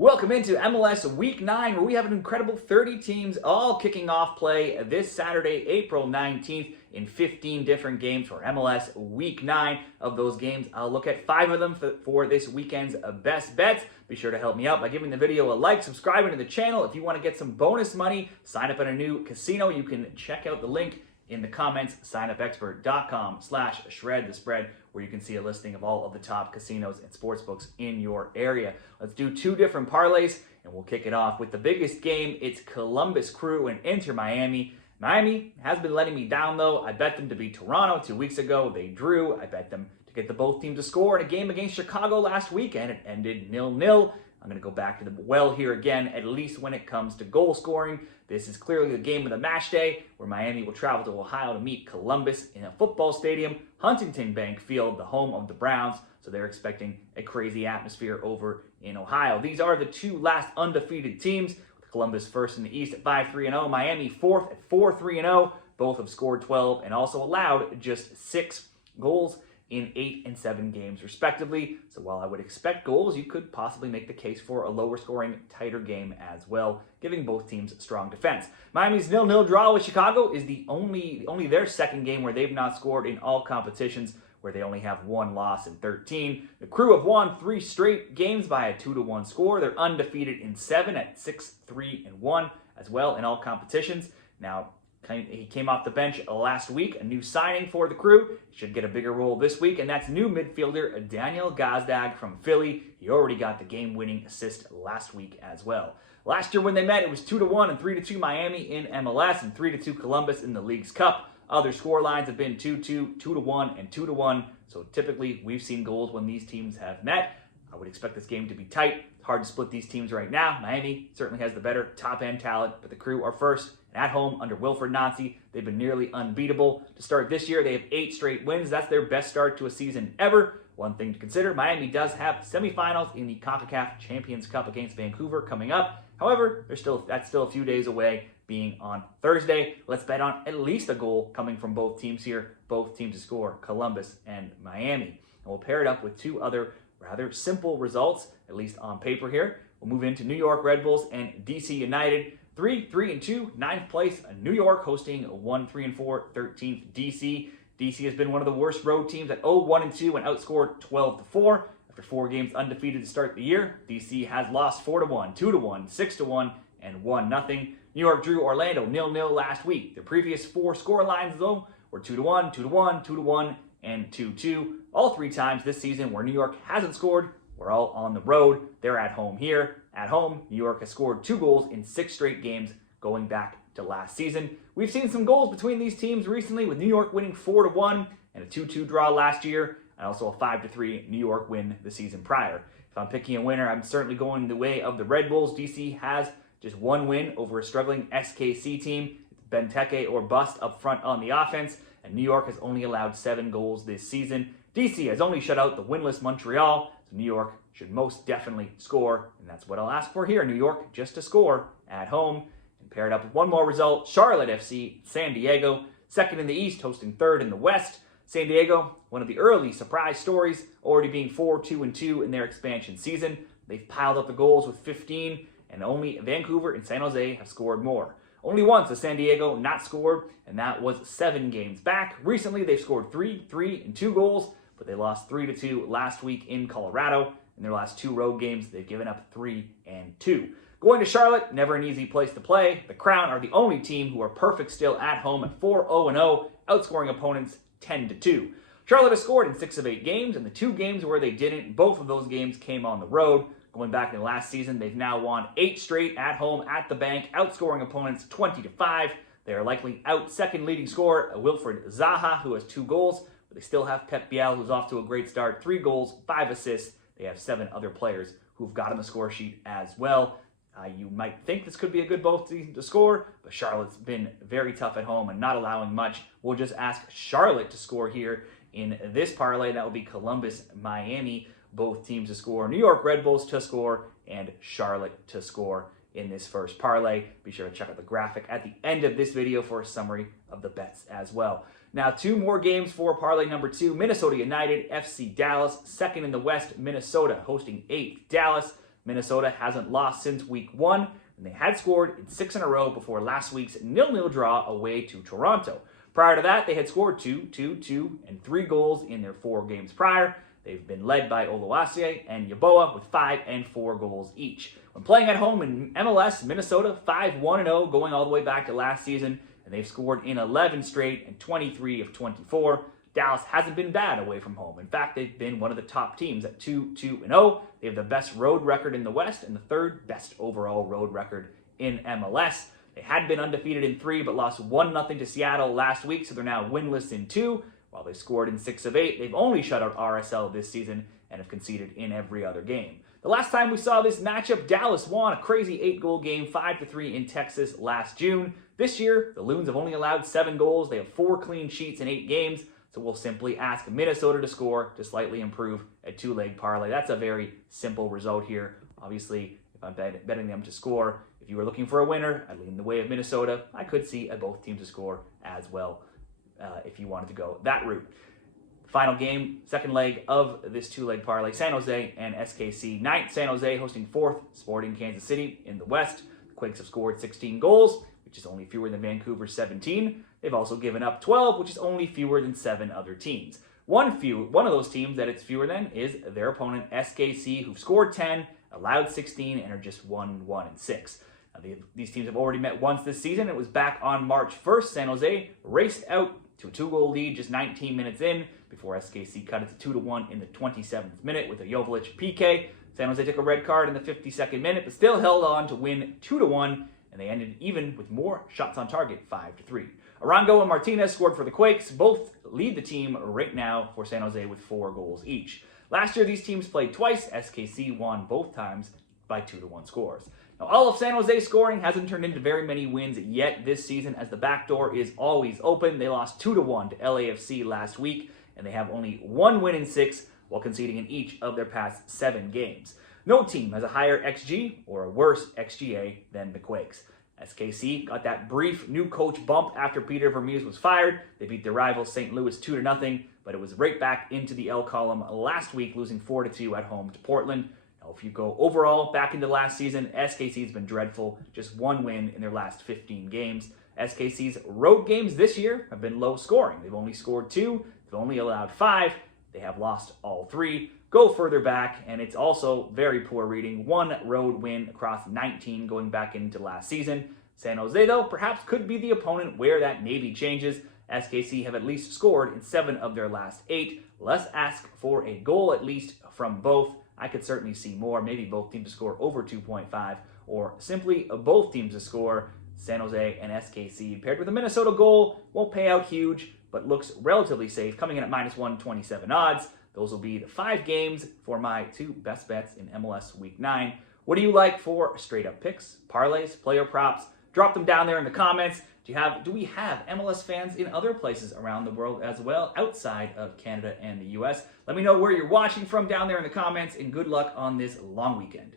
Welcome into MLS Week 9, where we have an incredible 30 teams all kicking off play this Saturday, April 19th, in 15 different games for MLS Week 9. Of those games, I'll look at 5 of them for this weekend's best bets. Be sure to help me out by giving the video a like, subscribing to the channel. If you want to get some bonus money, sign up at a new casino. You can check out the link in the comments, signupexpert.com/shredthespread, where you can see a listing of all of the top casinos and sportsbooks in your area. Let's do 2 different parlays, and we'll kick it off with the biggest game. It's Columbus Crew and Inter Miami. Miami has been letting me down, though. I bet them to beat Toronto 2 weeks ago. They drew. I bet them to get the both teams to score in a game against Chicago last weekend. It ended 0-0. I'm going to go back to the well here again, at least when it comes to goal scoring. This is clearly the game of the match day, where Miami will travel to Ohio to meet Columbus in a football stadium, Huntington Bank Field, the home of the Browns, so they're expecting a crazy atmosphere over in Ohio. These are the 2 last undefeated teams, with Columbus first in the East at 5-3-0, Miami fourth at 4-3-0. Both have scored 12 and also allowed just 6 goals in 8 and 7 games respectively. So while I would expect goals, you could possibly make the case for a lower scoring, tighter game as well, giving both teams strong defense. Miami's 0-0 draw with Chicago is only their second game where they've not scored in all competitions, where they only have 1 loss in 13. The Crew have won 3 straight games by a 2-1 score. They're undefeated in 7 at 6-3-1 as well in all competitions. Now, he came off the bench last week, a new signing for the Crew. Should get a bigger role this week, and that's new midfielder Daniel Gazdag from Philly. He already got the game-winning assist last week as well. Last year when they met, it was 2-1 and 3-2 Miami in MLS and 3-2 Columbus in the League's Cup. Other score lines have been 2-2, 2-1, and 2-1. So typically, we've seen goals when these teams have met. I would expect this game to be tight. It's hard to split these teams right now. Miami certainly has the better top-end talent, but the Crew are first. At home under Wilfried Nancy, they've been nearly unbeatable. To start this year, they have 8 straight wins. That's their best start to a season ever. One thing to consider, Miami does have semifinals in the CONCACAF Champions Cup against Vancouver coming up. However, that's still a few days away, being on Thursday. Let's bet on at least a goal coming from both teams here. Both teams to score, Columbus and Miami. And we'll pair it up with 2 other rather simple results, at least on paper here. We'll move into New York Red Bulls and DC United. 3-3-2, 9th place. New York hosting 1-3-4, 13th DC. DC has been one of the worst road teams at 0-1-2 and outscored 12-4. After 4 games undefeated to start the year, DC has lost 4-1, 2-1, 6-1, and 1-0. New York drew Orlando 0-0 last week. Their previous 4 score lines, though, were 2-1, 2-1, 2-1, and 2-2. All 3 times this season where New York hasn't scored, we're all on the road. They're at home here. At home, New York has scored 2 goals in 6 straight games going back to last season. We've seen some goals between these teams recently, with New York winning 4-1 and a 2-2 draw last year, and also a 5-3 New York win the season prior. If I'm picking a winner, I'm certainly going the way of the Red Bulls. DC has just 1 win over a struggling SKC team. It's Benteke or bust up front on the offense, and New York has only allowed 7 goals this season. DC has only shut out the winless Montreal, so New York should most definitely score, and that's what I'll ask for here. New York just to score at home. And pair it up with 1 more result, Charlotte FC, San Diego, 2nd in the East, hosting 3rd in the West. San Diego, one of the early surprise stories, already being 4-2-2 in their expansion season. They've piled up the goals with 15, and only Vancouver and San Jose have scored more. Only once has San Diego not scored, and that was 7 games back. Recently, they've scored 3 and 2 goals, but they lost 3-2 last week in Colorado. In their last 2 road games, they've given up 3 and 2. Going to Charlotte, never an easy place to play. The Crown are the only team who are perfect still at home at 4-0-0, outscoring opponents 10-2. Charlotte has scored in 6 of 8 games, and the 2 games where they didn't, both of those games came on the road. Going back to last season, they've now won 8 straight at home at the bank, outscoring opponents 20-5. They are likely out second leading scorer, Wilfried Zaha, who has 2 goals, but they still have Pep Biel, who's off to a great start, 3 goals, 5 assists. They have 7 other players who've got on the score sheet as well. You might think this could be a good both teams to score, but Charlotte's been very tough at home and not allowing much. We'll just ask Charlotte to score here in this parlay. That will be Columbus, Miami, both teams to score. New York Red Bulls to score, and Charlotte to score in this first parlay. Be sure to check out the graphic at the end of this video for a summary of the bets as well. Now, 2 more games for parlay number 2. Minnesota United, FC Dallas, 2nd in the West. Minnesota hosting 8th Dallas. Minnesota hasn't lost since week 1, and they had scored in 6 in a row before last week's 0-0 draw away to Toronto. Prior to that, they had scored 2, and 3 goals in their 4 games prior. They've been led by Oluwaseyi and Yeboah with 5 and 4 goals each. When playing at home in MLS, Minnesota 5-1-0 going all the way back to last season, and they've scored in 11 straight and 23 of 24. Dallas hasn't been bad away from home. In fact, they've been one of the top teams at 2-2-0. They have the best road record in the West and the 3rd best overall road record in MLS. They had been undefeated in 3, but lost 1-0 to Seattle last week, so they're now winless in 2. While they scored in 6 of 8, they've only shut out RSL this season and have conceded in every other game. The last time we saw this matchup, Dallas won a crazy 8-goal game, 5-3 in Texas last June. This year, the Loons have only allowed 7 goals. They have 4 clean sheets in 8 games, so we'll simply ask Minnesota to score to slightly improve a 2-leg parlay. That's a very simple result here. Obviously, if I'm betting them to score, if you were looking for a winner, I'd lean the way of Minnesota. I could see both teams to score as well if you wanted to go that route. Final game, second leg of this 2-leg parlay, San Jose and SKC. 9th, San Jose hosting 4th, Sporting Kansas City in the West. The Quakes have scored 16 goals, which is only fewer than Vancouver's 17. They've also given up 12, which is only fewer than 7 other teams. One of those teams that it's fewer than is their opponent, SKC, who've scored 10, allowed 16, and are just 1-6. These teams have already met once this season. It was back on March 1st. San Jose raced out to a 2-goal lead just 19 minutes in before SKC cut it to 2-1 in the 27th minute with a Jovic PK. San Jose took a red card in the 52nd minute, but still held on to win 2-1, and they ended even with more shots on target, 5-3. Arango and Martinez scored for the Quakes. Both lead the team right now for San Jose with 4 goals each. Last year, these teams played twice. SKC won both times by 2-1 scores. Now, all of San Jose's scoring hasn't turned into very many wins yet this season, as the back door is always open. They lost 2-1 to LAFC last week, and they have only 1 win in 6 while conceding in each of their past 7 games. No team has a higher XG or a worse XGA than the Quakes. SKC got that brief new coach bump after Peter Vermeers was fired. They beat their rival St. Louis 2-0, but it was right back into the L column last week, losing 4-2 at home to Portland. Now, if you go overall back into last season, SKC has been dreadful. Just 1 win in their last 15 games. SKC's road games this year have been low scoring. They've only scored 2. They've only allowed 5. They have lost all 3. Go further back, and it's also very poor reading. 1 road win across 19 going back into last season. San Jose, though, perhaps could be the opponent where that maybe changes. SKC have at least scored in 7 of their last 8. Let's ask for a goal at least from both. I could certainly see more. Maybe both teams to score over 2.5, or simply both teams to score. San Jose and SKC paired with a Minnesota goal. Won't pay out huge, but looks relatively safe, coming in at -127 odds. Those will be the 5 games for my 2 best bets in MLS Week 9. What do you like for straight-up picks, parlays, player props? Drop them down there in the comments. Do we have MLS fans in other places around the world as well, outside of Canada and the US? Let me know where you're watching from down there in the comments, and good luck on this long weekend.